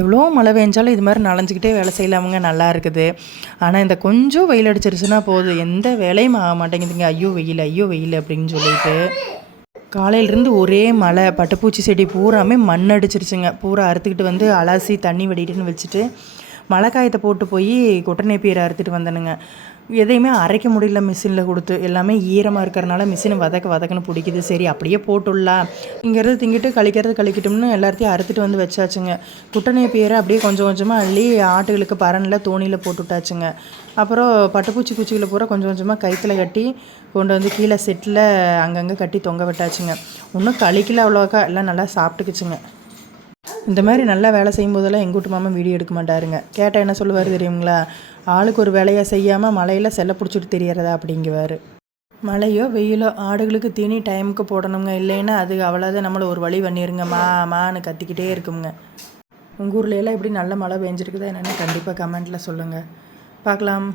எவ்வளோ மழை பெஞ்சாலும் இது மாதிரி நனைஞ்சிக்கிட்டே வேலை செய்யலாமுங்க, நல்லா இருக்குது. ஆனால் இந்த கொஞ்சம் வெயில் அடிச்சிருச்சுன்னா போதும், எந்த வேலையும் ஆக மாட்டேங்குதுங்க. ஐயோ வெயில், ஐயோ வெயில் அப்படின்னு சொல்லிட்டு காலையிலேருந்து ஒரே மழை. பட்டுப்பூச்சி செடி பூராமே மண் அடிச்சிருச்சுங்க. பூரா அறுத்துக்கிட்டு வந்து அலசி தண்ணி வடிட்டுன்னு வச்சுட்டு மழை காயத்தை போட்டு போய் கொட்டநேப்பியரை அறுத்துட்டு வந்தேனுங்க. எதையுமே அரைக்க முடியல மிஷினில் கொடுத்து, எல்லாமே ஈரமாக இருக்கிறனால மிஷினை வதக்குன்னு பிடிக்குது. சரி அப்படியே போட்டுடலாம், இங்கேருந்து திங்கிட்டு கழிக்கிட்டோம்னு எல்லாத்தையும் அறுத்துட்டு வந்து வச்சாச்சுங்க. குட்டநேப்பியரை அப்படியே கொஞ்சம் கொஞ்சமாக அள்ளி ஆட்டுகளுக்கு பரனில் தோணியில் போட்டுவிட்டாச்சுங்க. அப்புறம் பட்டுப்பூச்சி குச்சிகளை பூரா கொஞ்சம் கொஞ்சமாக கயிற்றுல கட்டி கொண்டு வந்து கீழே செட்டில் அங்கங்கே கட்டி தொங்க விட்டாச்சுங்க. இன்னும் கழிக்கல அவ்வளோக்கா, எல்லாம் நல்லா சாப்பிட்டுக்குச்சுங்க. இந்த மாதிரி நல்லா வேலை செய்யும்போதெல்லாம் எங்கள் வீட்டு மாமா வீடியோ எடுக்க மாட்டாருங்க. கேட்டால் என்ன சொல்லுவார் தெரியுங்களா? ஆளுக்கு ஒரு வேலையை செய்யாமல் மழையில் செல்ல பிடிச்சிட்டு தெரியறதா அப்படிங்குவார். மழையோ வெயிலோ ஆடுகளுக்கு தீனி டைமுக்கு போடணுங்க, இல்லைன்னா அது அவ்வளோதான் நம்மளை ஒரு வழி பண்ணிடுங்க, மான்னு கத்திக்கிட்டே இருக்குங்க. உங்கள் ஊர்ல எல்லாம் இப்படி நல்ல மழை பெஞ்சிருக்குதா என்னென்னு கண்டிப்பாக கமெண்ட்டில் சொல்லுங்கள். பார்க்கலாம்.